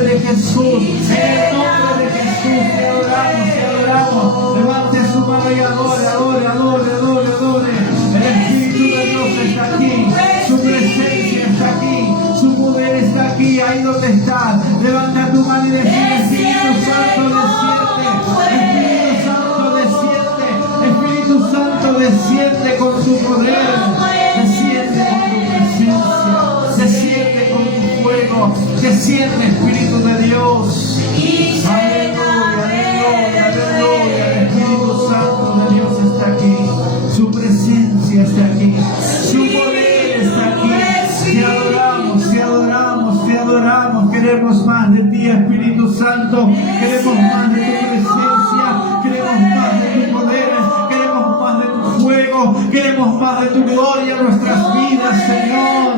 nombre de Jesús, en el nombre de Jesús, te adoramos, te adoramos. Levante su mano y adore, adore, adore, adore, adore. El Espíritu de Dios está aquí, su presencia está aquí, su poder está aquí, ahí donde está. Levanta tu mano y decide: Espíritu Santo, desciende. Espíritu Santo, desciende con tu poder, desciende con tu presencia, desciende con tu fuego, desciende, Espíritu de Dios. Aleluya, aleluya, aleluya. El Espíritu Santo de Dios está aquí, su presencia está aquí, su poder está aquí. Te adoramos, te adoramos, te adoramos. Queremos más de ti, Espíritu Santo. Queremos más de tu presencia, queremos más de tu poder, queremos más de tu fuego, queremos más de tu gloria en nuestras vidas, Señor.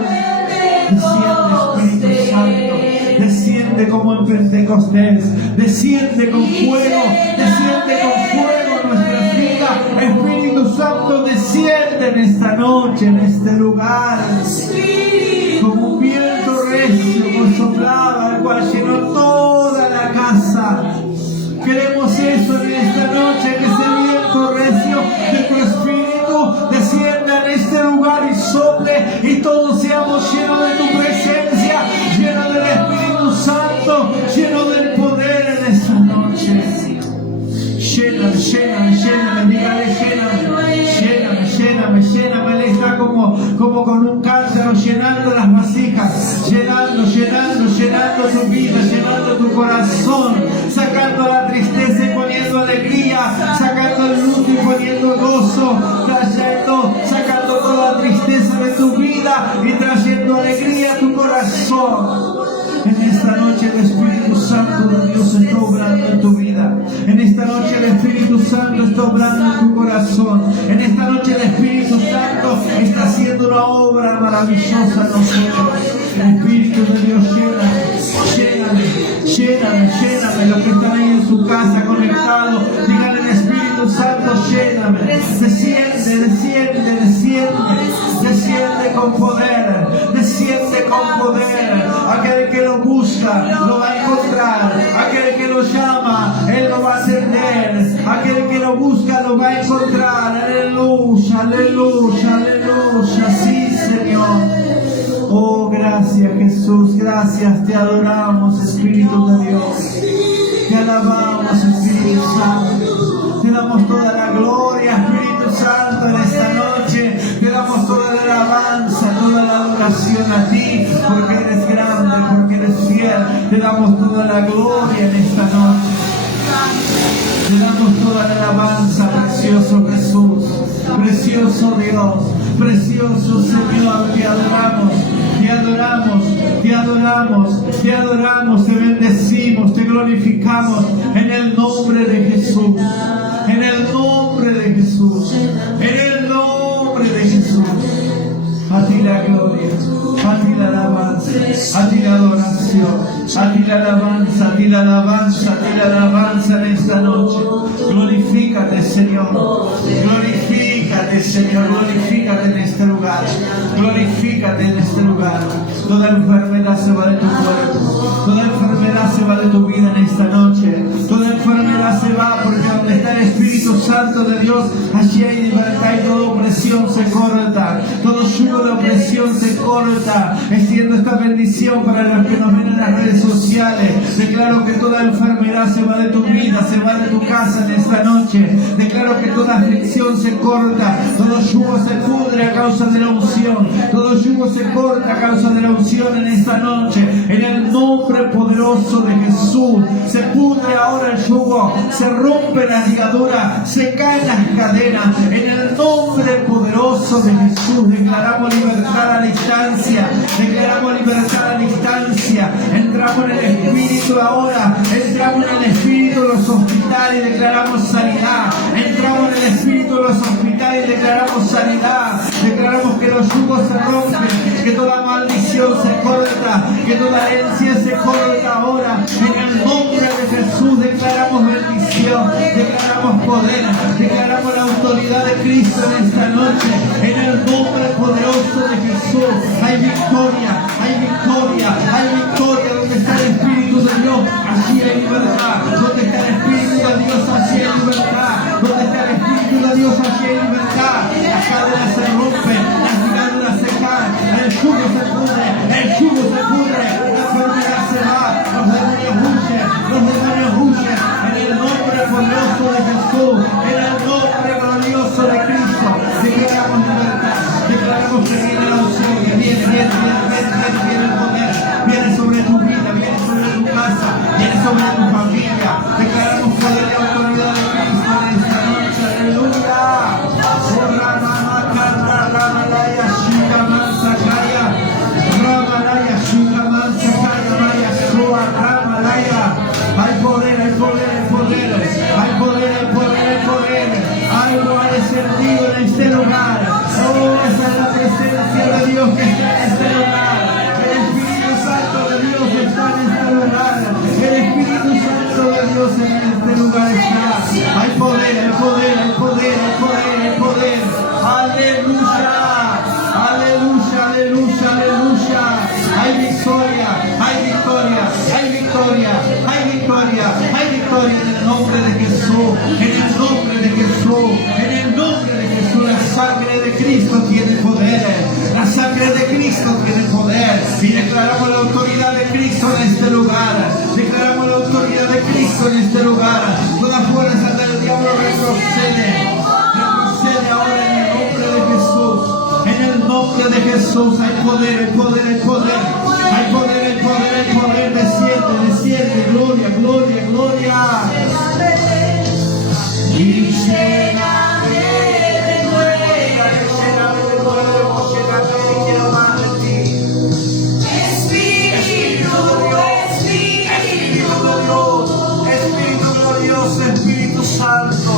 Desciende, Espíritu Santo, desciende como en Pentecostés, desciende con fuego, desciende con fuego en nuestras vidas. Espíritu Santo, desciende en esta noche, en este lugar, como un viento recio que soplaba, el cual llenó toda la casa. Queremos eso en esta noche, que ese viento recio de tu Espíritu descienda en este lugar y sople, y todos seamos llenos de tu presencia, llenos del Espíritu Santo, llenos del poder en esta noche. Lléname, lléname, lléname, dígale: lléname, lléname, lléname, lléname. Él está como con un cántaro llenando las vasijas, llenando, llenando, llenando tu vida, llenando tu corazón, sacando la tristeza y poniendo alegría, sacando el luto y poniendo gozo, trayendo, sacando toda tristeza de tu vida y trayendo alegría a tu corazón. En esta noche el Espíritu Santo de Dios está obrando en tu vida. En esta noche el Espíritu Santo está obrando en tu corazón. En esta noche el Espíritu Santo está haciendo una obra maravillosa en nosotros. El Espíritu de Dios, lléname, lléname, lléname. Los que están ahí en su casa conectados, díganle: el Espíritu Santo, lléname. Desciende, desciende, desciende. Desciende con poder, desciende con poder. Aquel que lo busca lo va a encontrar, aquel que lo llama, Él lo va a atender, aquel que lo busca lo va a encontrar. Aleluya, aleluya, aleluya. Sí, Señor. Oh, gracias, Jesús, gracias. Te adoramos, Espíritu de Dios. Te alabamos, Espíritu Santo. Te damos toda la gloria, Espíritu Santo, en esta noche. Te damos toda la alabanza, toda la adoración a ti, porque eres grande, porque eres fiel. Te damos toda la gloria en esta noche. Te damos toda la alabanza, precioso Jesús, precioso Dios, precioso Señor. Te adoramos, te adoramos, te adoramos, te adoramos, te bendecimos, te glorificamos en el nombre de Jesús, en el nombre de Jesús, en el nombre de Jesús. A ti la gloria, a ti la alabanza, a ti la adoración, a ti la alabanza, a ti la alabanza, a ti la alabanza en esta noche. Glorifícate, Señor, glorifícate, Señor, glorifícate en este lugar, glorifícate en este lugar. Toda enfermedad se va de tu cuerpo, toda enfermedad se va de tu vida en esta noche, toda enfermedad se va, porque donde está el Espíritu Santo de Dios, allí hay libertad y toda opresión se corta, todo yugo de opresión se corta. Extiendo esta bendición para los que nos ven en las redes sociales. Declaro que toda enfermedad se va de tu vida, se va de tu casa en esta noche. Declaro que toda aflicción se corta, todo yugo se pudre a causa de la unción, todo yugo se corta a causa de la unción en esta noche. En el nombre poderoso de Jesús, se pudre ahora el yugo, se rompe la ligadura, se caen las cadenas. En el nombre poderoso de Jesús declaramos libertad a la distancia, declaramos libertad a la distancia. Entramos en el Espíritu ahora, entramos en el Espíritu de los hospitales y declaramos sanidad. Entramos en el Espíritu de los hospitales y declaramos sanidad. Declaramos que los yugos se rompen, que toda maldición se corta, que toda herencia se corta ahora. En el nombre de Jesús declaramos bendición, declaramos poder, declaramos la autoridad de Cristo en esta noche. En el nombre poderoso de Jesús hay victoria, hay victoria, hay victoria. Donde está el Espíritu de hay libertad. Donde está el Espíritu de Dios, allí hay libertad. Donde está el Espíritu de Dios, allí hay libertad. Las cadenas se rompen, las ligaduras se caen, el yugo se pudre, el yugo se pudre, la enfermedad se va, los demonios huyen, en el nombre glorioso de Jesús, en el nombre glorioso de Cristo. Declaramos libertad, declaramos que viene la unción, que viene el poder, viene sobre tu vida, viene sobre tu casa, viene sobre tu familia. Declaramos poder y autoridad de Cristo en esta noche. Aleluya. Hay poder, hay poder, hay poder, hay poder, hay poder, hay poder. Algo ha descendido en este lugar. Oh, esa es la presencia de Dios que está en este lugar. El Espíritu Santo de Dios está en este lugar. El Espíritu Santo de Dios en este lugar está. Hay poder, hay poder, hay poder, hay poder, hay poder. Aleluya, aleluya, aleluya, aleluya. Hay victoria, hay victoria, hay victoria, hay victoria, hay victoria en el nombre de Jesús, en el nombre de Jesús, en el nombre de Jesús. La sangre de Cristo tiene poder, la sangre de Cristo tiene poder. Y declaramos la autoridad de Cristo en este lugar, declaramos la autoridad de Cristo en este lugar. Toda fuerza del diablo retrocede ahora en el nombre de Jesús. En el nombre de Jesús hay poder, hay poder, hay poder. Hay poder, hay poder, hay poder. Desciende, gloria, gloria, gloria. Y lléname de nuevo, quiero más de ti. Espíritu glorioso, Espíritu Santo.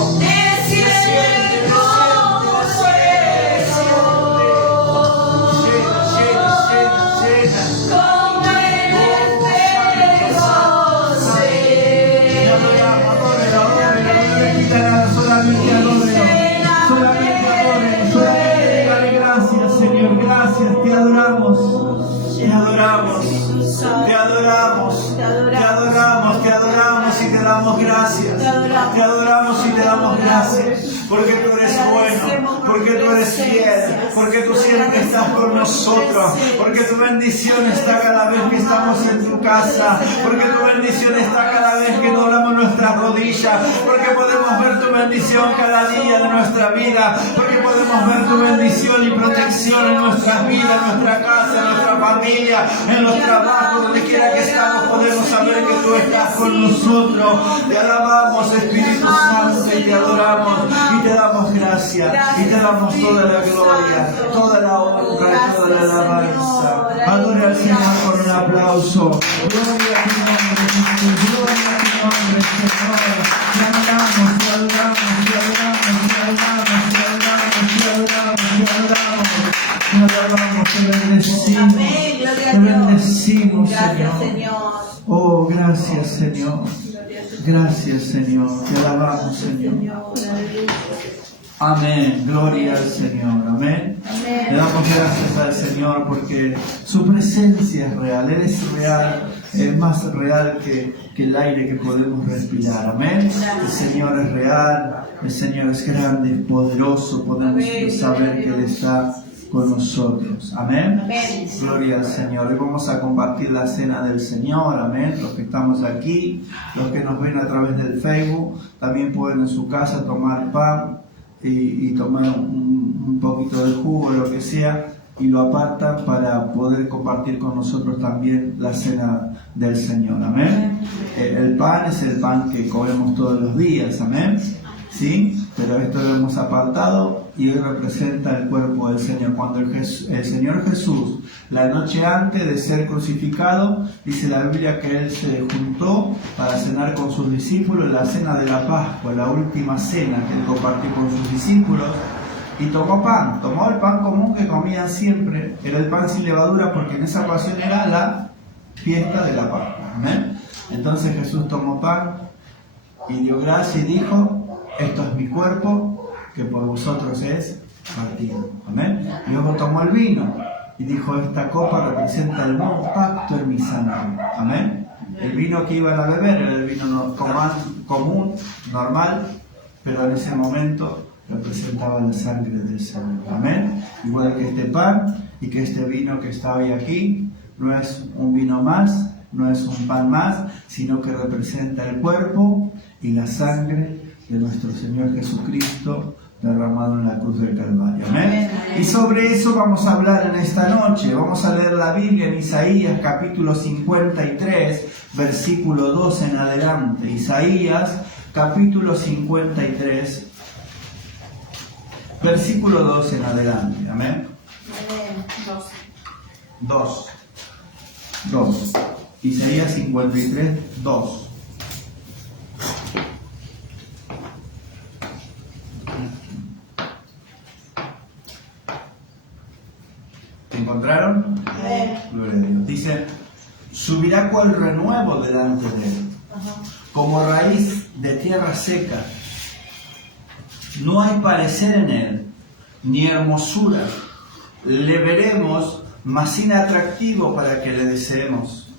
Te adoramos y te damos gracias, porque tú eres bueno, porque tú eres fiel, porque tú siempre estás con nosotros, porque tu bendición está cada vez que estamos en tu casa, porque tu bendición está cada vez que doblamos nuestras rodillas, porque podemos ver tu bendición cada día de nuestra vida, porque podemos ver tu bendición y protección en nuestras vidas, en nuestra casa, en nuestra familia, en los trabajos, donde quiera que estamos, podemos saber que tú estás con nosotros. Te alabamos, Espíritu Santo, y te adoramos y te damos gracias y te damos toda la gloria, toda la honra y toda la alabanza. Adora al Señor con un aplauso. Gloria a tu nombre, Jesús. Gloria a tu nombre, Señor. Te adoramos, te adoramos, te adoramos, te adoramos, te adoramos, te adoramos, te adoramos. Te bendecimos, Señor. Oh, gracias, Señor. Gracias, Señor. Te alabamos, Señor. Amén. Gloria al Señor. Amén. Le damos gracias al Señor porque su presencia es real. Él es real. Es más real que el aire que podemos respirar. Amén. El Señor es real. El Señor es grande, es poderoso. Podemos saber que Él está con nosotros. Amén. Amén. Gloria al Señor. Hoy vamos a compartir la cena del Señor. Amén. Los que estamos aquí, los que nos ven a través del Facebook, también pueden en su casa tomar pan y tomar un poquito de jugo, lo que sea, y lo apartan para poder compartir con nosotros también la cena del Señor. Amén. El pan es el pan que comemos todos los días. Amén. ¿Sí? Pero esto lo hemos apartado y hoy representa el cuerpo del Señor. Cuando el Señor Jesús, la noche antes de ser crucificado, dice la Biblia que Él se juntó para cenar con sus discípulos, la cena de la Pascua, la última cena que Él compartió con sus discípulos, y tomó pan, tomó el pan común que comían siempre, era el pan sin levadura porque en esa ocasión era la fiesta de la Pascua. ¿Amén? Entonces Jesús tomó pan y dio gracias y dijo: esto es mi cuerpo, que por vosotros es partido. Amén. Y luego tomó el vino y dijo: esta copa representa el nuevo pacto en mi sangre. Amén. El vino que iban a beber era el vino común, normal, pero en ese momento representaba la sangre del Señor. Amén. Igual que este pan y que este vino que está hoy aquí, no es un vino más, no es un pan más, sino que representa el cuerpo y la sangre de nuestro Señor Jesucristo derramado en la cruz del Calvario. Amén. Y sobre eso vamos a hablar en esta noche. Vamos a leer la Biblia en Isaías capítulo 53, versículo 2 en adelante. Isaías capítulo 53, versículo 2 en adelante. Amén. 2. Isaías 53, 2. ¿Te encontraron? Gloria a Dios. Dice, subirá cual renuevo delante de él, como raíz de tierra seca. No hay parecer en él, ni hermosura. Le veremos, mas sin atractivo para que le deseemos.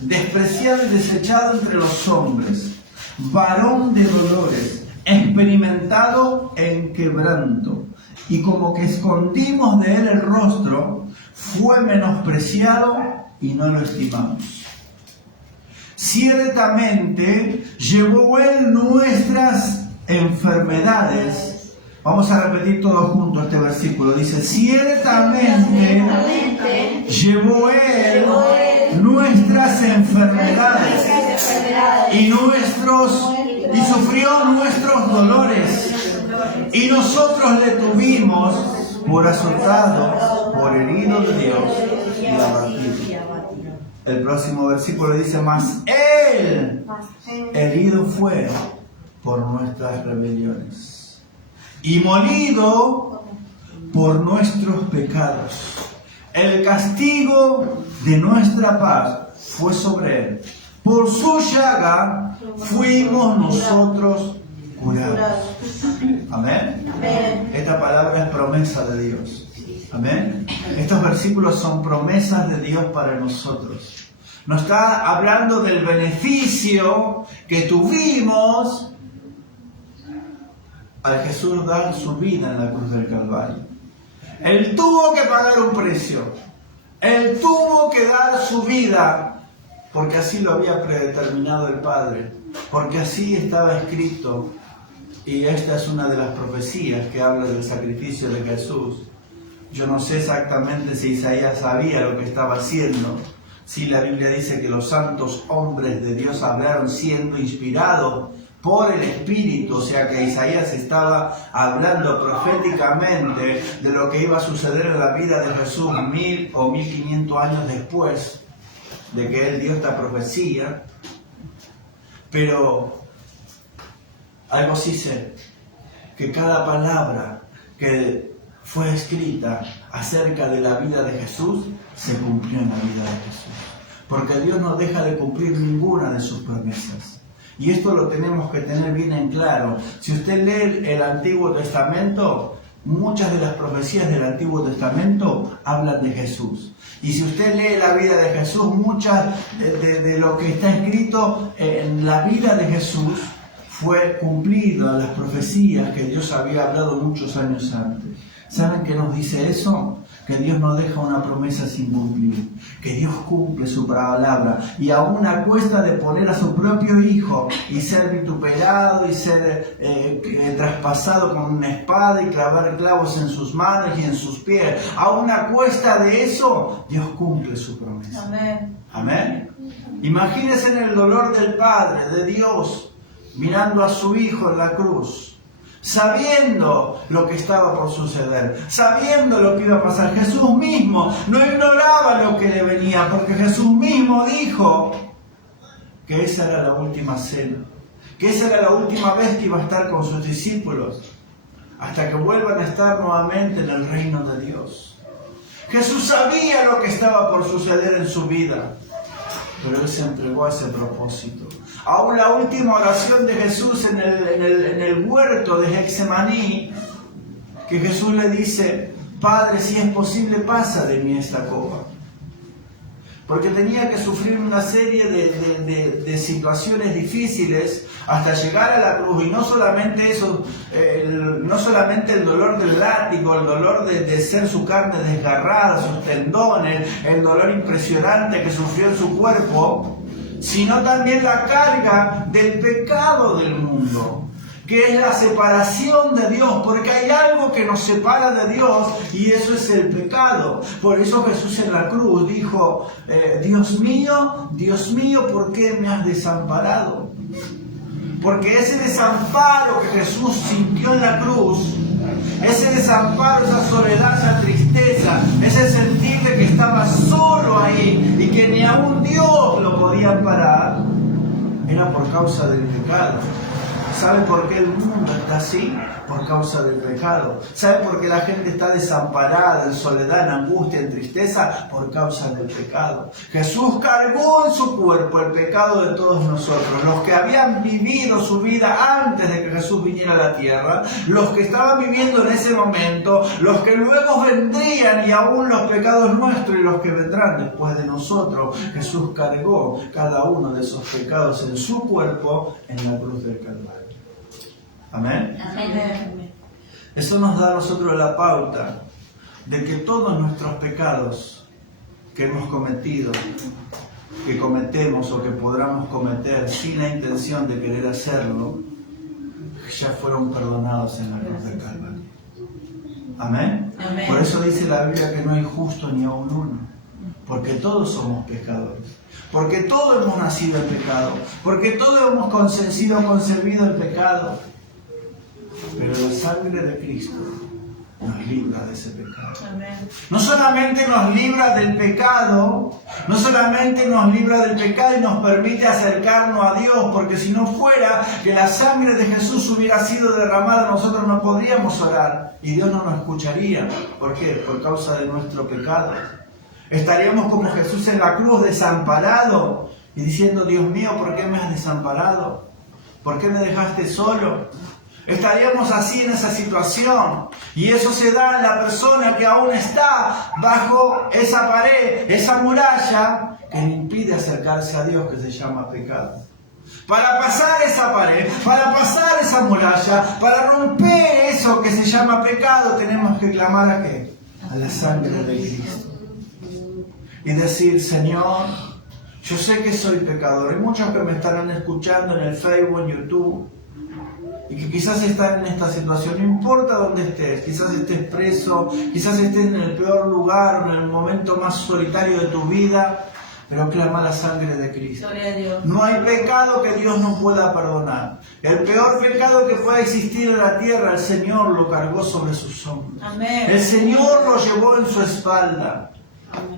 Despreciado y desechado entre los hombres, varón de dolores, experimentado en quebranto, y como que escondimos de él el rostro, fue menospreciado y no lo estimamos. Ciertamente llevó él nuestras enfermedades. Vamos a repetir todos juntos este versículo. Dice, ciertamente llevó él nuestras enfermedades y sufrió nuestros dolores. Y nosotros le tuvimos por azotado, por herido de Dios y abatido. El próximo versículo dice, mas él herido fue por nuestras rebeliones y molido por nuestros pecados. El castigo de nuestra paz fue sobre él. Por su llaga fuimos nosotros curados. Amén. Esta palabra es promesa de Dios. Amén. Estos versículos son promesas de Dios para nosotros. Nos está hablando del beneficio que tuvimos al Jesús dar su vida en la cruz del Calvario. Él tuvo que pagar un precio. Él tuvo que dar su vida porque así lo había predeterminado el Padre, porque así estaba escrito. Y esta es una de las profecías que habla del sacrificio de Jesús. Yo no sé exactamente si Isaías sabía lo que estaba haciendo. Si la Biblia dice que los santos hombres de Dios hablaron siendo inspirados por el Espíritu, o sea que Isaías estaba hablando proféticamente de lo que iba a suceder en la vida de Jesús 1000 o 1500 años después de que él dio esta profecía. Pero algo sí sé, que cada palabra que fue escrita acerca de la vida de Jesús se cumplió en la vida de Jesús. Porque Dios no deja de cumplir ninguna de sus promesas. Y esto lo tenemos que tener bien en claro. Si usted lee el Antiguo Testamento, muchas de las profecías del Antiguo Testamento hablan de Jesús. Y si usted lee la vida de Jesús, muchas de lo que está escrito en la vida de Jesús fue cumplido a las profecías que Dios había hablado muchos años antes. ¿Saben qué nos dice eso? Que Dios no deja una promesa sin cumplir, que Dios cumple su palabra, y aún a cuesta de poner a su propio Hijo y ser vituperado y ser traspasado con una espada y clavar clavos en sus manos y en sus pies, aún a cuesta de eso, Dios cumple su promesa. Amén. Amén. Imagínense en el dolor del Padre, de Dios, mirando a su Hijo en la cruz, sabiendo lo que estaba por suceder, sabiendo lo que iba a pasar. Jesús mismo no ignoraba lo que le venía, porque Jesús mismo dijo que esa era la última cena, que esa era la última vez que iba a estar con sus discípulos, hasta que vuelvan a estar nuevamente en el reino de Dios. Jesús sabía lo que estaba por suceder en su vida, pero Él se entregó a ese propósito. Aún la última oración de Jesús en el huerto de Getsemaní, que Jesús le dice: Padre, si es posible, pasa de mí esta copa. porque tenía que sufrir una serie de situaciones difíciles hasta llegar a la cruz. Y no solamente eso, no solamente el dolor del látigo, el dolor de ser su carne desgarrada, sus tendones, el dolor impresionante que sufrió en su cuerpo, sino también la carga del pecado del mundo, que es la separación de Dios, porque hay algo que nos separa de Dios y eso es el pecado. Por eso Jesús en la cruz dijo, Dios mío, ¿por qué me has desamparado? Porque ese desamparo que Jesús sintió en la cruz, ese desamparo, esa soledad, esa tristeza, ese sentir de que estaba solo ahí y que ni aún Dios lo podía amparar, era por causa del pecado. ¿Sabe por qué el mundo está así? Por causa del pecado. ¿Sabe por qué la gente está desamparada, en soledad, en angustia, en tristeza? Por causa del pecado. Jesús cargó en su cuerpo el pecado de todos nosotros. Los que habían vivido su vida antes de que Jesús viniera a la tierra, los que estaban viviendo en ese momento, los que luego vendrían y aún los pecados nuestros y los que vendrán después de nosotros. Jesús cargó cada uno de esos pecados en su cuerpo en la cruz del Calvario. Amén. Amén. Eso nos da a nosotros la pauta de que todos nuestros pecados que hemos cometido, que cometemos o que podamos cometer sin la intención de querer hacerlo, ya fueron perdonados en la cruz del Calvario. Amén. Amén. Por eso dice la Biblia que no hay justo ni aun uno, porque todos somos pecadores. Porque todos hemos nacido en pecado, porque todos hemos sido concebidos en pecado. Pero la sangre de Cristo nos libra de ese pecado. Amén. No solamente nos libra del pecado, no solamente nos libra del pecado y nos permite acercarnos a Dios, porque si no fuera que la sangre de Jesús hubiera sido derramada, nosotros no podríamos orar y Dios no nos escucharía. ¿Por qué? Por causa de nuestro pecado. Estaríamos como Jesús en la cruz, desamparado y diciendo, Dios mío, ¿por qué me has desamparado? ¿Por qué me dejaste solo? Estaríamos así en esa situación. Y eso se da en la persona que aún está bajo esa pared, esa muralla que le impide acercarse a Dios, que se llama pecado. Para pasar esa pared, para pasar esa muralla, para romper eso que se llama pecado, tenemos que clamar ¿a qué? A la sangre de Cristo. Y decir, Señor, yo sé que soy pecador. Hay muchos que me estarán escuchando en el Facebook, en YouTube, y que quizás están en esta situación, no importa dónde estés, quizás estés preso, quizás estés en el peor lugar, en el momento más solitario de tu vida, pero clama la sangre de Cristo. No hay pecado que Dios no pueda perdonar. El peor pecado que pueda existir en la tierra, el Señor lo cargó sobre sus hombros. Amén. El Señor lo llevó en su espalda.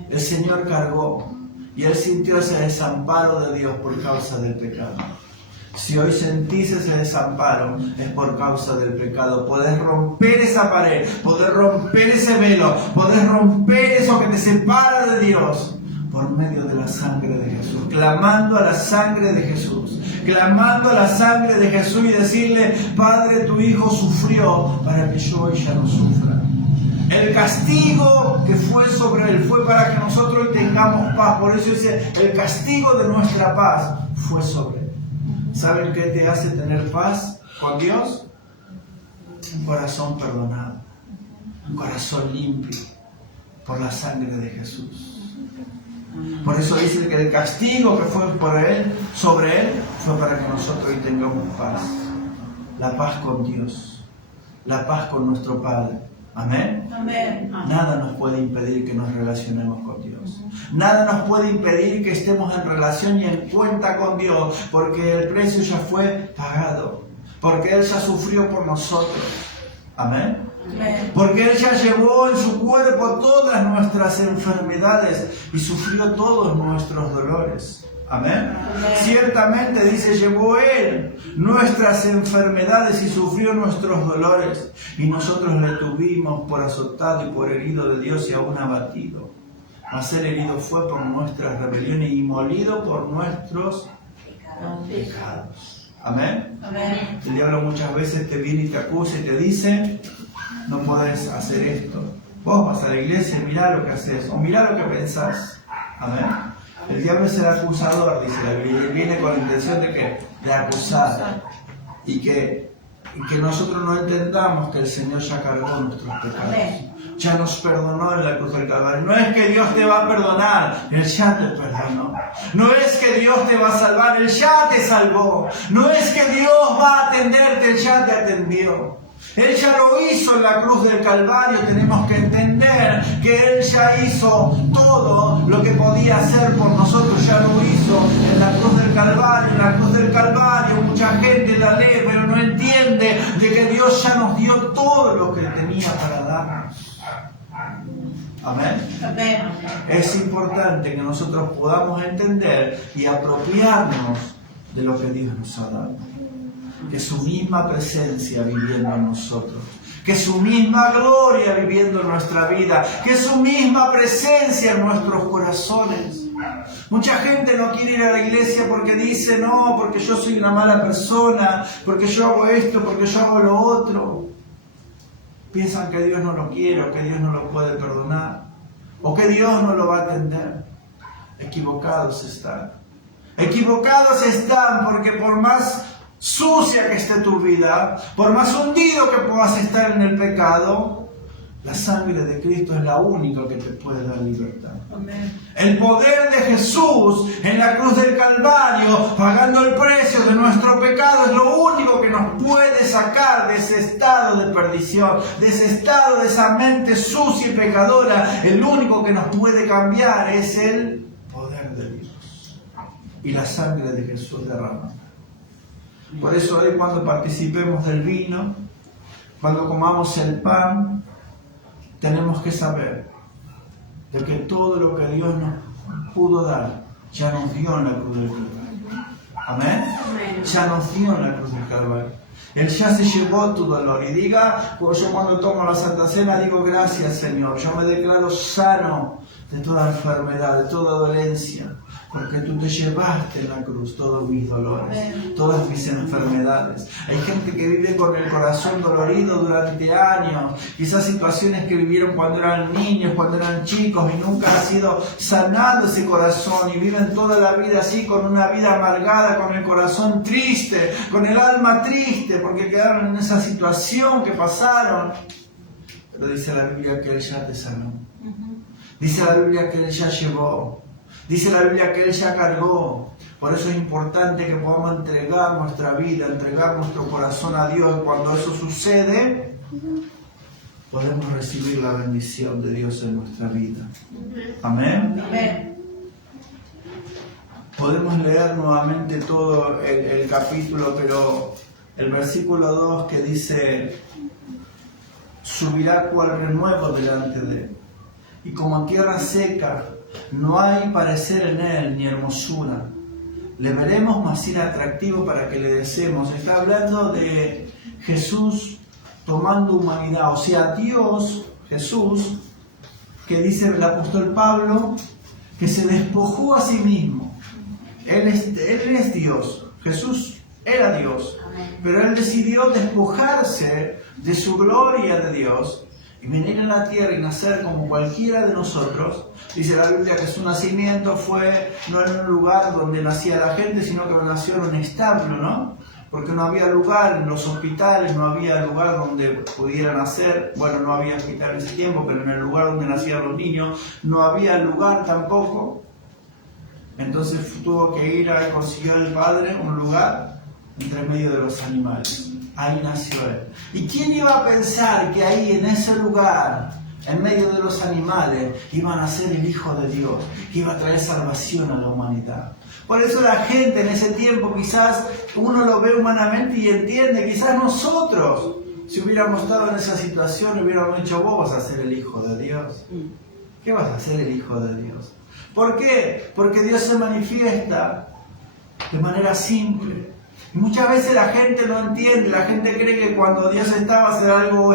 El Señor cargó y Él sintió ese desamparo de Dios por causa del pecado. Si hoy sentís ese desamparo, es por causa del pecado. Podés romper esa pared, podés romper ese velo, podés romper eso que te separa de Dios por medio de la sangre de Jesús. Clamando a la sangre de Jesús. Clamando a la sangre de Jesús y decirle, Padre, tu Hijo sufrió para que yo hoy ya no sufra. El castigo que fue sobre Él fue para que nosotros hoy tengamos paz. Por eso dice, el castigo de nuestra paz fue sobre Él. ¿Saben qué te hace tener paz con Dios? Un corazón perdonado, un corazón limpio por la sangre de Jesús. Por eso dice que el castigo que fue por Él, sobre Él, fue para que nosotros hoy tengamos paz. La paz con Dios, la paz con nuestro Padre. Amén. Amén. Nada nos puede impedir que nos relacionemos con Dios. Nada nos puede impedir que estemos en relación y en cuenta con Dios, porque el precio ya fue pagado, porque Él ya sufrió por nosotros. Amén. Amén. Porque Él ya llevó en su cuerpo todas nuestras enfermedades y sufrió todos nuestros dolores. Amén. Amén. Ciertamente, dice, llevó Él nuestras enfermedades y sufrió nuestros dolores. Y nosotros le tuvimos por azotado y por herido de Dios y aún abatido. Mas Él herido fue por nuestras rebeliones y molido por nuestros pecados. Amén. Amén. El diablo muchas veces te viene y te acusa y te dice, no podés hacer esto. Vos vas a la iglesia y mirá lo que haces, o mirá lo que pensás. Amén. El diablo es el acusador, dice la Biblia, y viene con la intención de que de acusar. Y que nosotros no entendamos que el Señor ya cargó nuestros pecados. Ya nos perdonó en la cruz del Calvario. No es que Dios te va a perdonar, Él ya te perdonó. No es que Dios te va a salvar, Él ya te salvó. No es que Dios va a atenderte, Él ya te atendió. Él ya lo hizo en la cruz del Calvario. Tenemos que entender que Él ya hizo todo lo que podía hacer por nosotros. Ya lo hizo en la cruz del Calvario. En la cruz del Calvario mucha gente la lee, pero no entiende de que Dios ya nos dio todo lo que tenía para darnos. Amén. Amén. Es importante que nosotros podamos entender y apropiarnos de lo que Dios nos ha dado. Que su misma presencia viviendo en nosotros, que su misma gloria viviendo en nuestra vida, que su misma presencia en nuestros corazones. Mucha gente no quiere ir a la iglesia porque dice, no, porque yo soy una mala persona, porque yo hago esto, porque yo hago lo otro. Piensan que Dios no lo quiere, o que Dios no lo puede perdonar, o que Dios no lo va a atender. Equivocados están. Equivocados están, porque por más sucia que esté tu vida, por más hundido que puedas estar en el pecado, la sangre de Cristo es la única que te puede dar libertad. Amén. El poder de Jesús en la cruz del Calvario, pagando el precio de nuestro pecado, es lo único que nos puede sacar de ese estado de perdición, de ese estado de esa mente sucia y pecadora. El único que nos puede cambiar es el poder de Dios y la sangre de Jesús derramada. Por eso hoy, cuando participemos del vino, cuando comamos el pan, tenemos que saber de que todo lo que Dios nos pudo dar, ya nos dio en la cruz del Calvario. Amén. Ya nos dio en la cruz del Calvario. Él ya se llevó tu dolor. Y diga, yo cuando tomo la Santa Cena digo, gracias Señor, yo me declaro sano de toda enfermedad, de toda dolencia. Porque tú te llevaste en la cruz todos mis dolores, todas mis enfermedades. Hay gente que vive con el corazón dolorido durante años, quizás situaciones que vivieron cuando eran niños, cuando eran chicos, y nunca ha sido sanado ese corazón, y viven toda la vida así, con una vida amargada, con el corazón triste, con el alma triste, porque quedaron en esa situación que pasaron. Pero dice la Biblia que Él ya te sanó. Dice la Biblia que Él ya llevó. Dice la Biblia que Él ya cargó. Por eso es importante que podamos entregar nuestra vida, entregar nuestro corazón a Dios. Y cuando eso sucede, podemos recibir la bendición de Dios en nuestra vida. Amén. Amén. Podemos leer nuevamente todo el capítulo, pero el versículo 2 que dice, subirá cual renuevo delante de Él. Y como en tierra seca, no hay parecer en Él ni hermosura. Le veremos más ir atractivo para que le deseemos. Está hablando de Jesús tomando humanidad. O sea, Dios, Jesús, que dice el apóstol Pablo, que se despojó a sí mismo. Él es Dios. Jesús era Dios. Pero Él decidió despojarse de su gloria de Dios y venir a la tierra y nacer como cualquiera de nosotros. Dice la Biblia que su nacimiento fue no en un lugar donde nacía la gente, sino que nació en un establo, ¿no? Porque no había lugar en los hospitales, no había lugar donde pudiera nacer. Bueno, no había hospital en ese tiempo, pero en el lugar donde nacían los niños no había lugar tampoco. Entonces tuvo que ir a consiguió el Padre un lugar entre medio de los animales. Ahí nació Él. ¿Y quién iba a pensar que ahí, en ese lugar, en medio de los animales, iba a nacer el Hijo de Dios, que iba a traer salvación a la humanidad? Por eso la gente en ese tiempo, quizás uno lo ve humanamente y entiende, quizás nosotros, si hubiéramos estado en esa situación, hubiéramos dicho, vos vas a ser el Hijo de Dios. ¿Qué vas a ser el Hijo de Dios? ¿Por qué? Porque Dios se manifiesta de manera simple. Y muchas veces la gente no entiende, la gente cree que cuando Dios está va a hacer algo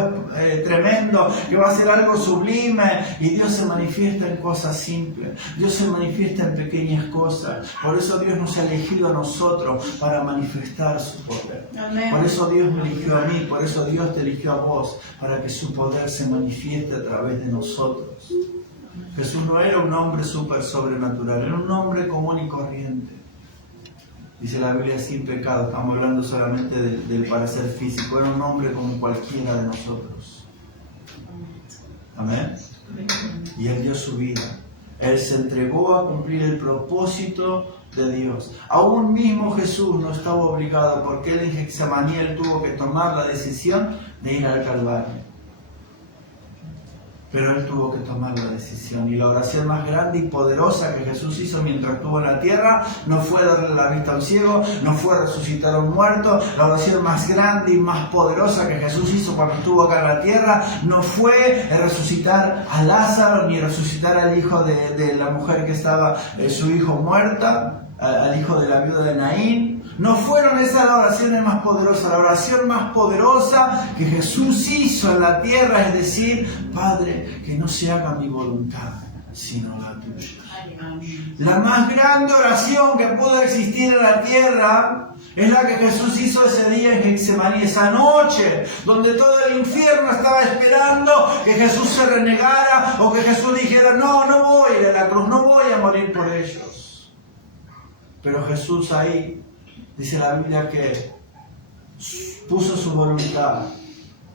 tremendo, que va a hacer algo sublime, y Dios se manifiesta en cosas simples, Dios se manifiesta en pequeñas cosas. Por eso Dios nos ha elegido a nosotros para manifestar su poder. Amén. Por eso Dios me eligió a mí, por eso Dios te eligió a vos, para que su poder se manifieste a través de nosotros. Jesús no era un hombre súper sobrenatural, era un hombre común y corriente. Dice la Biblia, sin pecado, estamos hablando solamente del parecer físico, era un hombre como cualquiera de nosotros. Amén. Y Él dio su vida. Él se entregó a cumplir el propósito de Dios. Aún mismo Jesús no estaba obligado, porque Él en Getsemaní Él tuvo que tomar la decisión de ir al Calvario. Pero Él tuvo que tomar la decisión. Y la oración más grande y poderosa que Jesús hizo mientras estuvo en la tierra no fue darle la vista al ciego, no fue resucitar a un muerto. La oración más grande y más poderosa que Jesús hizo cuando estuvo acá en la tierra no fue resucitar a Lázaro, ni resucitar al hijo de la mujer que estaba, su hijo muerta, al hijo de la viuda de Naín. No fueron esas las oraciones más poderosas. La oración más poderosa que Jesús hizo en la tierra es decir: Padre, que no se haga mi voluntad, sino la tuya. La más grande oración que pudo existir en la tierra es la que Jesús hizo ese día en Getsemaní, esa noche, donde todo el infierno estaba esperando que Jesús se renegara o que Jesús dijera: no voy a ir a la cruz, no voy a morir por ellos. Pero Jesús ahí, dice la Biblia, que puso su voluntad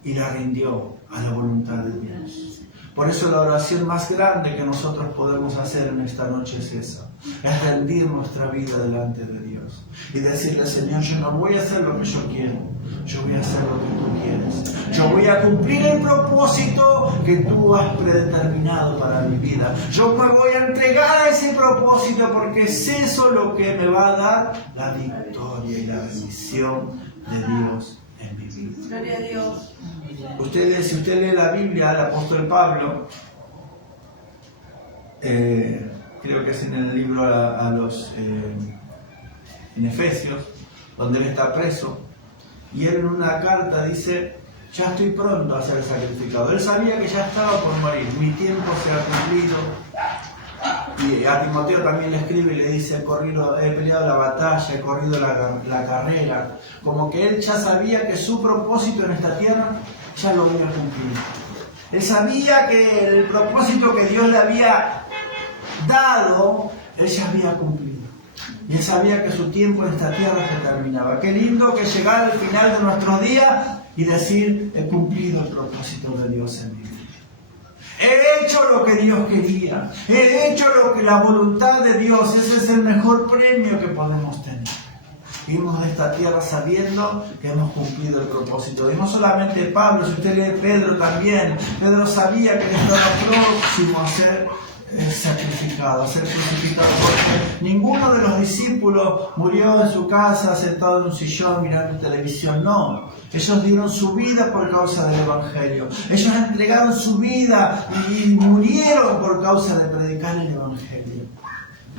y la rindió a la voluntad de Dios. Por eso la oración más grande que nosotros podemos hacer en esta noche es esa. Es rendir nuestra vida delante de Dios. Y decirle: Señor, yo no voy a hacer lo que yo quiero. Yo voy a hacer lo que tú quieres. Yo voy a cumplir el propósito que tú has predeterminado para mi vida. Yo me voy a entregar a ese propósito, porque es eso lo que me va a dar la victoria y la bendición de Dios en mi vida. Gloria a Dios. Si usted lee la Biblia, el apóstol Pablo, creo que es en el libro en Efesios, donde él está preso, y él en una carta dice: ya estoy pronto a ser sacrificado. Él sabía que ya estaba por morir, mi tiempo se ha cumplido. Y a Timoteo también le escribe y le dice: he peleado la batalla, he corrido la carrera. Como que él ya sabía que su propósito en esta tierra ya lo había cumplido. Él sabía que el propósito que Dios le había dado, él ya había cumplido. Y él sabía que su tiempo en esta tierra se terminaba. Qué lindo que llegara al final de nuestros días y decir: he cumplido el propósito de Dios en mi vida. He hecho lo que Dios quería. He hecho la voluntad de Dios. Ese es el mejor premio que podemos tener. Irnos de esta tierra sabiendo que hemos cumplido el propósito. Y no solamente Pablo, si usted lee Pedro también. Pedro sabía que estaba próximo a ser sacrificado, a ser crucificado, porque ninguno de los discípulos murió en su casa sentado en un sillón mirando televisión. No, ellos dieron su vida por causa del Evangelio. Ellos entregaron su vida y murieron por causa de predicar el Evangelio,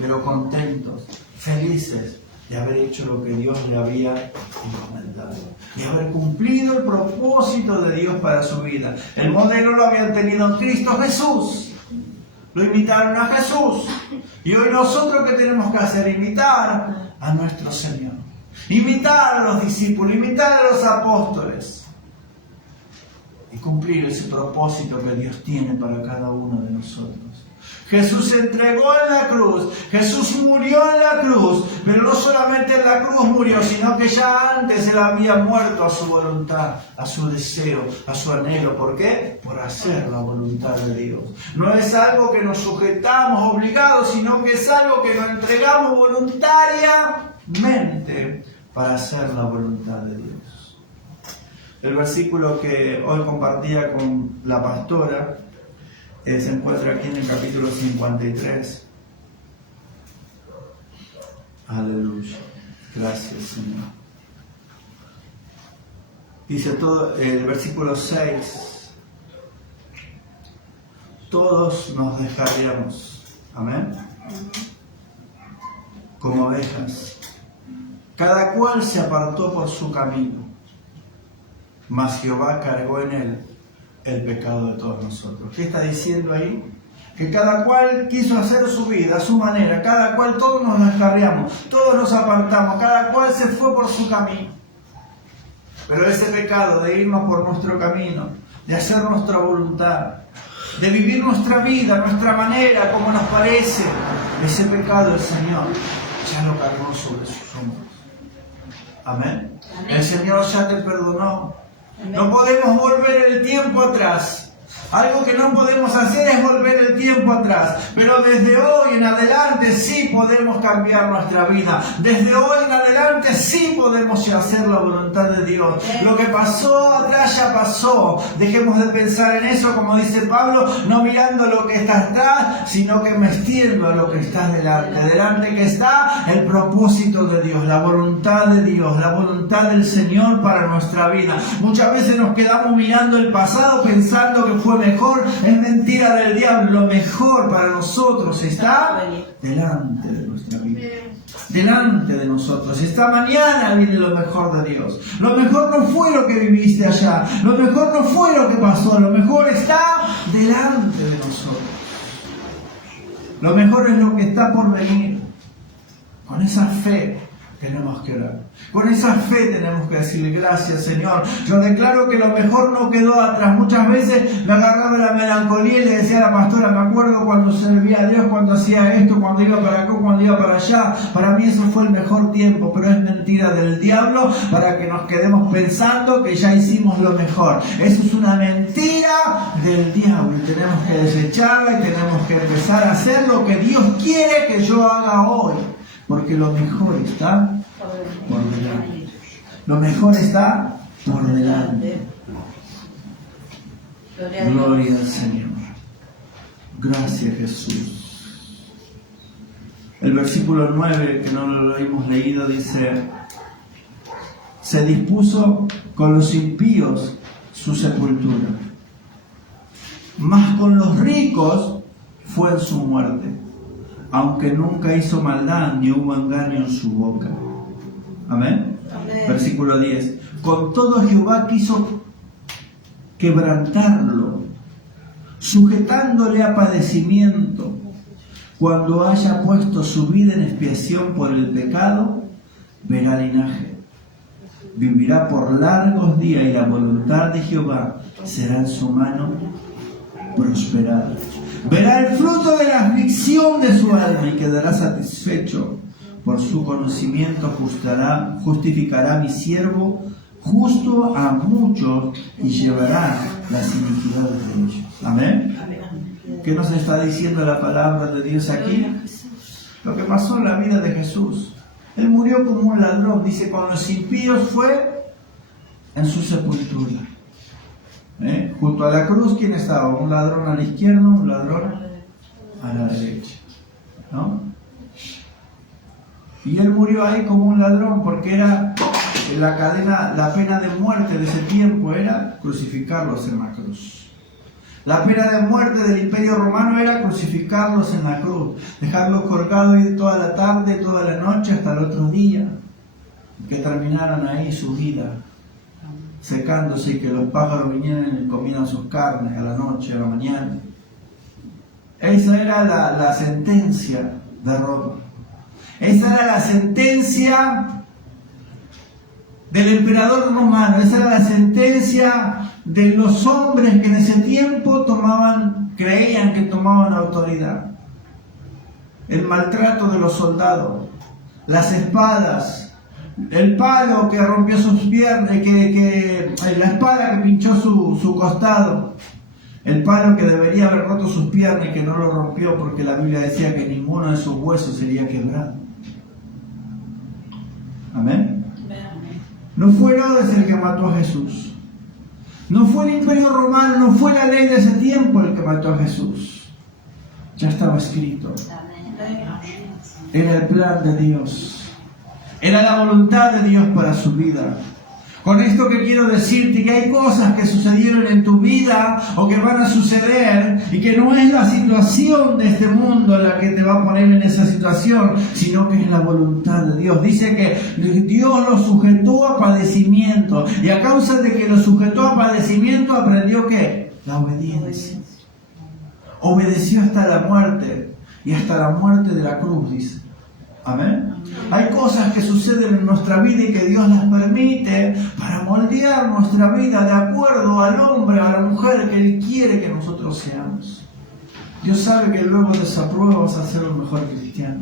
pero contentos, felices de haber hecho lo que Dios le había encomendado, de haber cumplido el propósito de Dios para su vida. El modelo lo habían tenido en Cristo Jesús. Lo imitaron a Jesús. Y hoy nosotros, ¿qué tenemos que hacer? Imitar a nuestro Señor. Imitar a los discípulos, imitar a los apóstoles. Y cumplir ese propósito que Dios tiene para cada uno de nosotros. Jesús se entregó en la cruz, Jesús murió en la cruz, pero no solamente en la cruz murió, sino que ya antes Él había muerto a su voluntad, a su deseo, a su anhelo. ¿Por qué? Por hacer la voluntad de Dios. No es algo que nos sujetamos obligados, sino que es algo que nos entregamos voluntariamente para hacer la voluntad de Dios. El versículo que hoy compartía con la pastora se encuentra aquí en el capítulo 53. Aleluya. Gracias, Señor. Dice todo el versículo 6. Todos nos descarriamos. Amén. Como ovejas. Cada cual se apartó por su camino. Mas Jehová cargó en él el pecado de todos nosotros. ¿Qué está diciendo ahí? Que cada cual quiso hacer su vida a su manera, cada cual, todos nos descarriamos, todos nos apartamos, cada cual se fue por su camino. Pero ese pecado de irnos por nuestro camino, de hacer nuestra voluntad, de vivir nuestra vida, nuestra manera, como nos parece. Ese pecado el Señor ya lo cargó sobre sus hombros. Amén. El Señor ya te perdonó. No podemos volver el tiempo atrás. Algo que no podemos hacer es volver el tiempo atrás. Pero desde hoy en adelante sí podemos cambiar nuestra vida. Desde hoy en adelante sí podemos hacer la voluntad de Dios. Lo que pasó atrás ya pasó. Dejemos de pensar en eso, como dice Pablo, no mirando lo que está atrás, sino que metiendo a lo que está delante. Delante que está el propósito de Dios, la voluntad de Dios, la voluntad del Señor para nuestra vida. Muchas veces nos quedamos mirando el pasado pensando que fue mejor. Es mentira del diablo. Lo mejor para nosotros está delante de nuestra vida, delante de nosotros. Esta mañana viene lo mejor de Dios. Lo mejor no fue lo que viviste allá, lo mejor no fue lo que pasó, lo mejor está delante de nosotros. Lo mejor es lo que está por venir. Con esa fe tenemos que orar. Con esa fe tenemos que decirle gracias, Señor. Yo declaro que lo mejor no quedó atrás. Muchas veces me agarraba la melancolía y le decía a la pastora, me acuerdo cuando servía a Dios, cuando hacía esto, cuando iba para acá, cuando iba para allá. Para mí eso fue el mejor tiempo, pero es mentira del diablo para que nos quedemos pensando que ya hicimos lo mejor. Eso es una mentira del diablo y tenemos que desecharla y tenemos que empezar a hacer lo que Dios quiere que yo haga hoy. Porque lo mejor está por delante. Lo mejor está por delante. Gloria al Señor. Gracias, Jesús. El versículo 9, que no lo hemos leído, dice: se dispuso con los impíos su sepultura, mas con los ricos fue en su muerte, aunque nunca hizo maldad ni hubo engaño en su boca. Amén. Amén. Versículo 10. Con todo Jehová quiso quebrantarlo, sujetándole a padecimiento. Cuando haya puesto su vida en expiación por el pecado, verá linaje. Vivirá por largos días y la voluntad de Jehová será en su mano prosperada. Verá el fruto de la aflicción de su alma y quedará satisfecho. Por su conocimiento justificará a mi siervo justo a muchos y llevará las iniquidades de ellos. Amén. ¿Qué nos está diciendo la palabra de Dios aquí? Lo que pasó en la vida de Jesús. Él murió como un ladrón. Dice, con los impíos fue en su sepultura. Junto a la cruz, ¿quién estaba? Un ladrón a la izquierda, un ladrón a la derecha, ¿no? Y él murió ahí como un ladrón porque era la cadena, la pena de muerte de ese tiempo era crucificarlos en la cruz. La pena de muerte del Imperio Romano era crucificarlos en la cruz, dejarlos colgados ahí toda la tarde, toda la noche, hasta el otro día, que terminaran ahí su vida, secándose y que los pájaros vinieran y comieran sus carnes a la noche, a la mañana. Esa era la sentencia de Roma. Esa era la sentencia del emperador romano. Esa era la sentencia de los hombres que en ese tiempo creían que tomaban autoridad. El maltrato de los soldados, las espadas, el palo que rompió sus piernas, la espada que pinchó su costado, el palo que debería haber roto sus piernas y que no lo rompió porque la Biblia decía que ninguno de sus huesos sería quebrado. Amén. No fue Herodes el que mató a Jesús. No fue el Imperio Romano, no fue la ley de ese tiempo el que mató a Jesús. Ya estaba escrito. Era el plan de Dios. Era la voluntad de Dios para su vida. Con esto que quiero decirte que hay cosas que sucedieron en tu vida o que van a suceder y que no es la situación de este mundo la que te va a poner en esa situación, sino que es la voluntad de Dios. Dice que Dios lo sujetó a padecimiento y a causa de que lo sujetó a padecimiento aprendió ¿qué? La obediencia. Obedeció hasta la muerte y hasta la muerte de la cruz, dice. Amén. Hay cosas que suceden en nuestra vida y que Dios las permite para moldear nuestra vida de acuerdo al hombre, a la mujer que Él quiere que nosotros seamos. Dios sabe que luego de esa prueba vas a ser un mejor cristiano.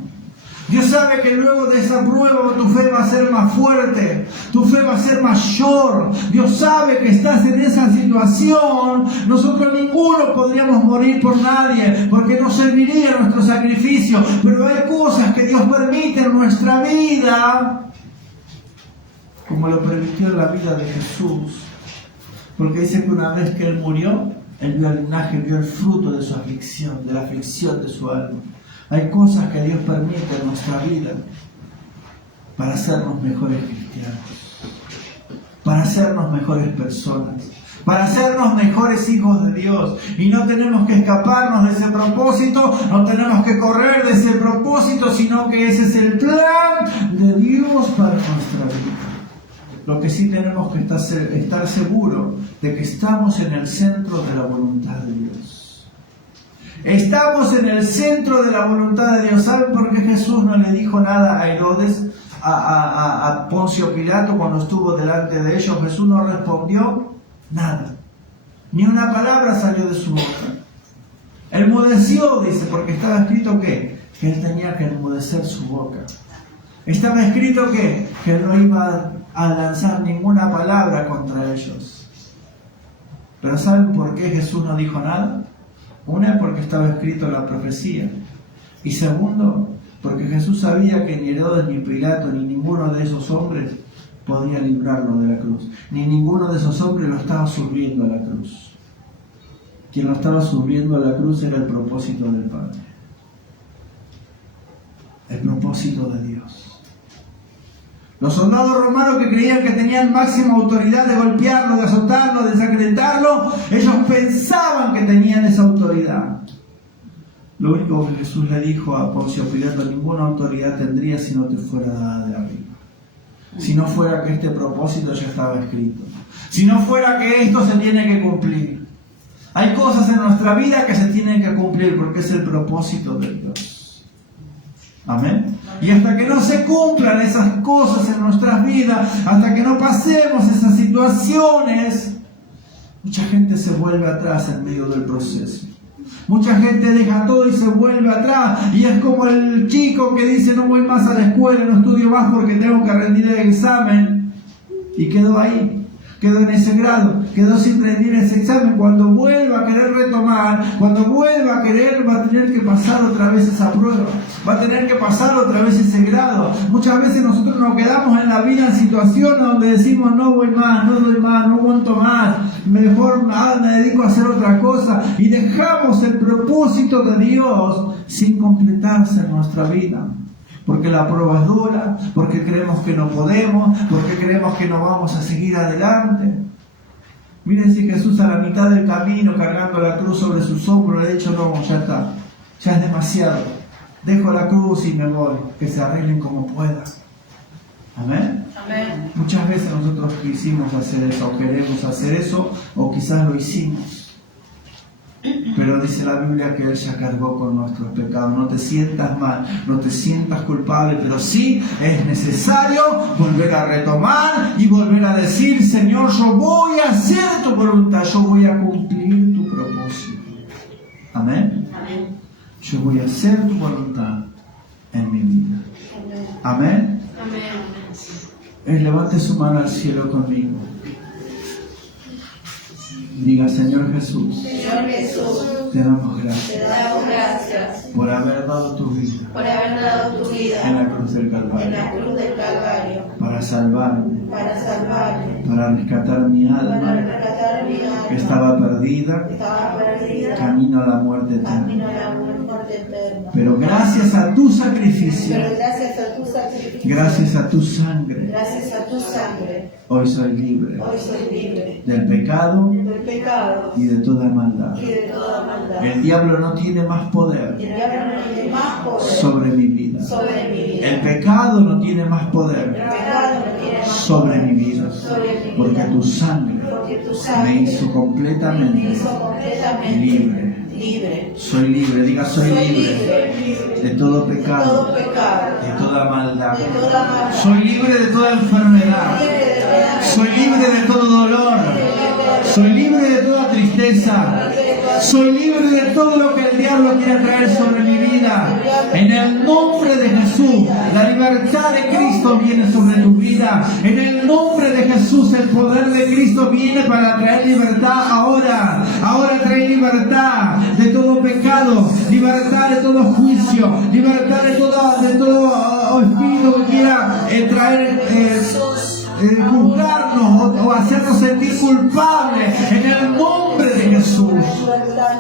Dios sabe que luego de esa prueba tu fe va a ser más fuerte, tu fe va a ser mayor. Dios sabe que estás en esa situación. Nosotros ninguno podríamos morir por nadie, porque no serviría nuestro sacrificio. Pero hay cosas que Dios permite en nuestra vida, como lo permitió en la vida de Jesús. Porque dice que una vez que Él murió, Él vio el linaje, vio el fruto de su aflicción, de la aflicción de su alma. Hay cosas que Dios permite en nuestra vida para hacernos mejores cristianos, para hacernos mejores personas, para hacernos mejores hijos de Dios. Y no tenemos que escaparnos de ese propósito, no tenemos que correr de ese propósito, sino que ese es el plan de Dios para nuestra vida. Lo que sí tenemos que estar seguros de que estamos en el centro de la voluntad de Dios. Estamos en el centro de la voluntad de Dios. ¿Saben por qué Jesús no le dijo nada a Herodes, a Poncio Pilato cuando estuvo delante de ellos? Jesús no respondió nada. Ni una palabra salió de su boca. Enmudeció, dice, porque estaba escrito que Él tenía que enmudecer su boca. Estaba escrito que Él no iba a lanzar ninguna palabra contra ellos. Pero ¿saben por qué Jesús no dijo nada? Una es porque estaba escrito en la profecía. Y segundo, porque Jesús sabía que ni Herodes, ni Pilato, ni ninguno de esos hombres podía librarlo de la cruz. Ni ninguno de esos hombres lo estaba subiendo a la cruz. Quien lo estaba subiendo a la cruz era el propósito del Padre. El propósito de Dios. Los soldados romanos que creían que tenían máxima autoridad de golpearlo, de azotarlo, de desacreditarlo, ellos pensaban que tenían esa autoridad. Lo único que Jesús le dijo a Poncio Pilato: ninguna autoridad tendría si no te fuera dada de arriba. Si no fuera que este propósito ya estaba escrito. Si no fuera que esto se tiene que cumplir. Hay cosas en nuestra vida que se tienen que cumplir porque es el propósito de Dios. Amén. Y hasta que no se cumplan esas cosas en nuestras vidas, hasta que no pasemos esas situaciones, mucha gente se vuelve atrás en medio del proceso. Mucha gente deja todo y se vuelve atrás. Y es como el chico que dice: no voy más a la escuela, no estudio más porque tengo que rendir el examen. Y quedó ahí. Quedó en ese grado, quedó sin rendir ese examen. Cuando vuelva a querer retomar, cuando vuelva a querer, va a tener que pasar otra vez esa prueba, va a tener que pasar otra vez ese grado. Muchas veces nosotros nos quedamos en la vida en situaciones donde decimos: no voy más, no doy más, no aguanto más, mejor me dedico a hacer otra cosa, y dejamos el propósito de Dios sin completarse en nuestra vida. Porque la prueba es dura, porque creemos que no podemos, porque creemos que no vamos a seguir adelante. Miren, si Jesús a la mitad del camino, cargando la cruz sobre sus hombros, le ha dicho: no, ya está, ya es demasiado. Dejo la cruz y me voy, que se arreglen como puedan. Amén. Amén. Muchas veces nosotros quisimos hacer eso, o queremos hacer eso, o quizás lo hicimos. Pero dice la Biblia que Él ya cargó con nuestros pecados. No te sientas mal, no te sientas culpable, pero sí es necesario volver a retomar y volver a decir: Señor, yo voy a hacer tu voluntad, yo voy a cumplir tu propósito. Amén. Amén. Yo voy a hacer tu voluntad en mi vida. Amén. Amén. Levante su mano al cielo conmigo. Diga: Señor Jesús, te damos gracias por haber dado tu vida en la cruz del Calvario, para salvarme, para rescatar mi alma que estaba perdida, camino a la muerte eterna. Pero gracias a tu sacrificio, gracias a tu sangre, hoy soy libre del pecado y de toda maldad. El diablo no tiene más poder sobre mi vida. El pecado no tiene más poder sobre mi vida, porque tu sangre me hizo completamente libre libre. Soy libre, diga soy libre de todo pecado, Todo pecado. de toda maldad. De toda maldad. Soy libre de toda enfermedad. Libre de toda Soy libre de todo dolor. Soy libre de toda tristeza. Soy libre de todo lo que el diablo quiere traer sobre mi vida. En el nombre de Jesús, la libertad de Cristo viene sobre tu vida. En el nombre de Jesús, el poder de Cristo viene para traer libertad ahora. Ahora trae libertad de todo pecado, libertad de todo juicio, libertad de todo espíritu que quiera traer juzgarnos o hacernos sentir culpables. En el nombre de Jesús.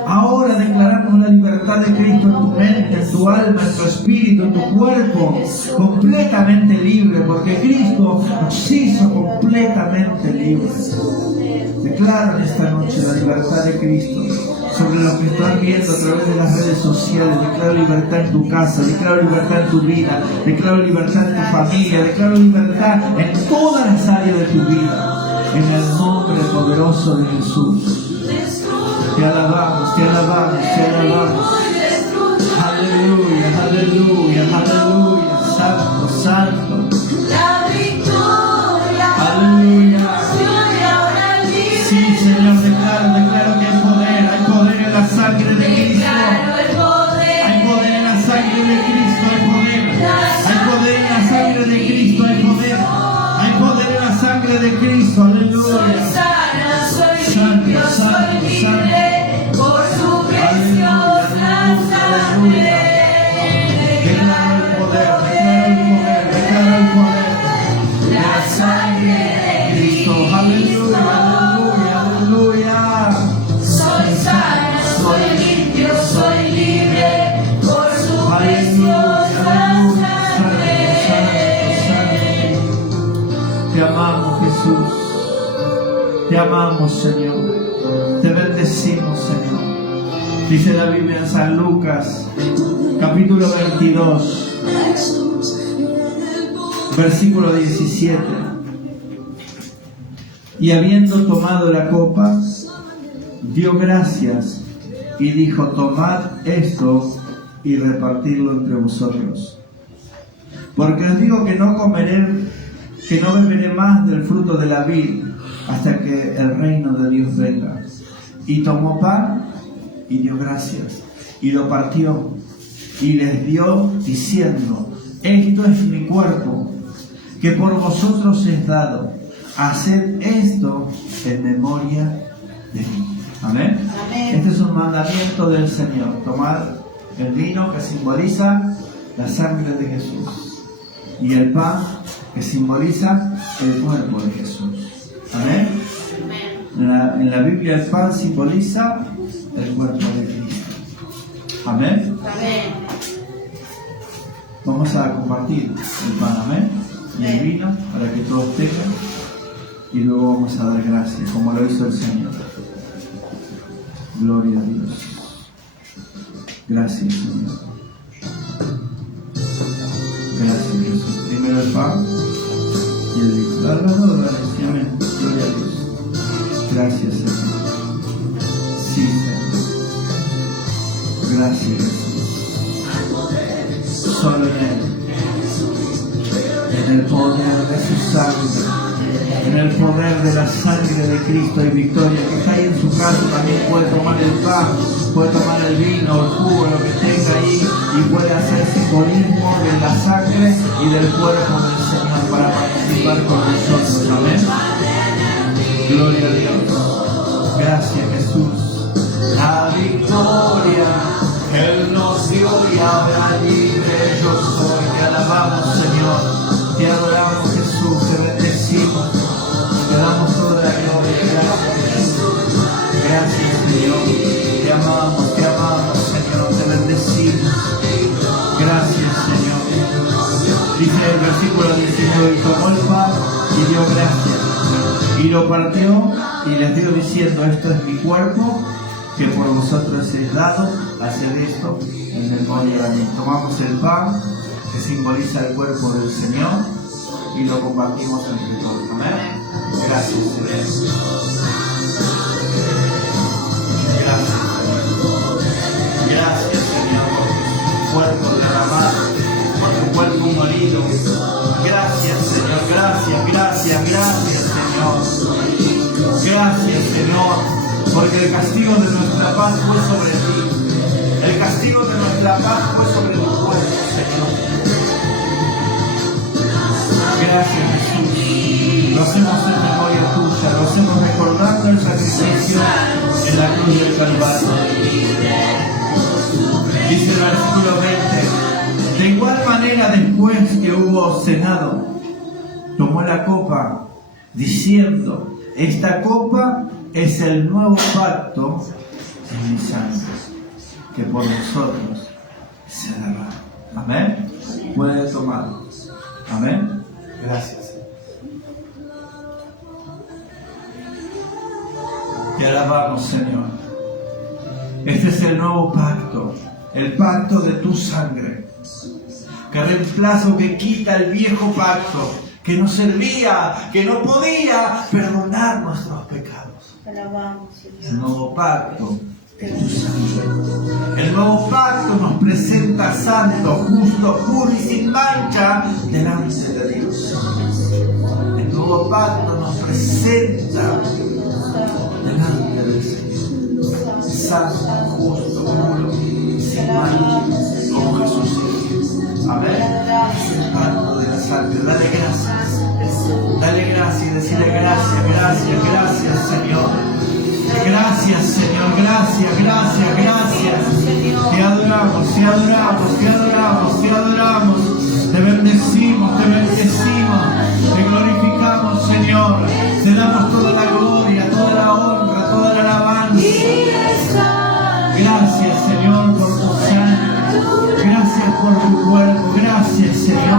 Ahora declaramos la libertad de Cristo en tu mente, en tu alma, en tu espíritu, en tu cuerpo, completamente libre, porque Cristo nos hizo completamente libres. Declaro en esta noche la libertad de Cristo sobre lo que estás viendo a través de las redes sociales. Declaro libertad en tu casa, declaro libertad en tu vida, declaro libertad en tu familia, declaro libertad en todas las áreas de tu vida, en el nombre poderoso de Jesús. Te alabamos, te alabamos, te alabamos. Aleluya, aleluya, aleluya. Santo, santo. Aleluya. Sí, Señor, declaro que hay poder en la sangre de Cristo. Hay poder en la sangre de Cristo, hay poder. Hay poder en la sangre de Cristo, hay poder. Hay poder en la sangre de Cristo, aleluya. Santo, santo, santo. Te amamos, Jesús. Te amamos, Señor. Te bendecimos, Señor. Dice la Biblia en San Lucas, capítulo 22, versículo 17. Y habiendo tomado la copa, dio gracias y dijo: tomad esto y repartidlo entre vosotros. Porque os digo que no beberé más del fruto de la vid hasta que el reino de Dios venga. Y tomó pan y dio gracias y lo partió y les dio diciendo: esto es mi cuerpo que por vosotros es dado. Haced esto en memoria de mí. Amén. Amén. Este es un mandamiento del Señor. Tomar el vino, que simboliza la sangre de Jesús, y el pan, que simboliza el cuerpo de Jesús. Amén. En la Biblia el pan simboliza el cuerpo de Cristo. Amén. Amén. Vamos a compartir el pan, amén, y el vino para que todos tengan, y luego vamos a dar gracias como lo hizo el Señor. Gloria a Dios. Gracias, Señor. Gracias, Jesús. Primero el pan y el vino. Amén. Gloria a Dios. Gracias, Señor. Sí, Señor. Gracias, Jesús. Solo en Él. En el poder de su sangre. En el poder de la sangre de Cristo hay victoria. Que está ahí en su casa también puede tomar el pan, puede tomar el vino, el jugo, lo que tenga ahí, y puede hacer simbolismo de la sangre y del cuerpo del Señor para participar con nosotros. Amén. Gloria a Dios. Gracias, Jesús. La victoria Él nos dio y ahora libre yo soy. Te alabamos, Señor. Te adoramos, Jesús. Te bendecimos. Te damos toda la gloria. Gracias, gracias, Señor. Te amamos, Señor. Te bendecimos. Gracias, Señor. Dice el versículo 19: y tomó el pan y dio gracias y lo partió y les dio diciendo: esto es mi cuerpo que por vosotros es dado. Haced esto en memoria de mí. Tomamos el pan, que simboliza el cuerpo del Señor, y lo compartimos entre todos. Amén. Gracias, Señor. Gracias, Señor. ungido. Gracias, Señor, gracias, gracias, gracias, Señor. Gracias, Señor, porque el castigo de nuestra paz fue sobre ti. El castigo de nuestra paz fue sobre tu pueblo, Señor. Gracias, Jesús. Lo hacemos en memoria tuya, lo hacemos recordando el sacrificio en la cruz del Calvario. Dice el versículo 20: de igual manera, después que hubo cenado, tomó la copa, diciendo: esta copa es el nuevo pacto en mi sangre, que por nosotros se derrama. Amén. Puede tomarlo. Amén. Gracias. Te alabamos, Señor. Este es el nuevo pacto, el pacto de tu sangre, que reemplaza o que quita el viejo pacto, que no servía, que no podía perdonar nuestros pecados. El nuevo pacto de tu sangre. El nuevo pacto nos presenta santo, justo, puro y sin mancha delante de Dios. El nuevo pacto nos presenta delante del Señor, santo, justo, puro, sin mancha, como Jesús es. Amén. Es el pacto de la sangre. Dale gracias. Dale gracias y decirle gracias, gracias, gracias, Señor. Gracias, Señor, gracias, gracias, gracias. Te adoramos, te adoramos, te adoramos, te adoramos. Te bendecimos, te glorificamos, Señor. Te damos toda la gloria, toda la honra, toda la alabanza. Gracias, Señor, por tu sangre. Gracias por tu cuerpo. Gracias, Señor.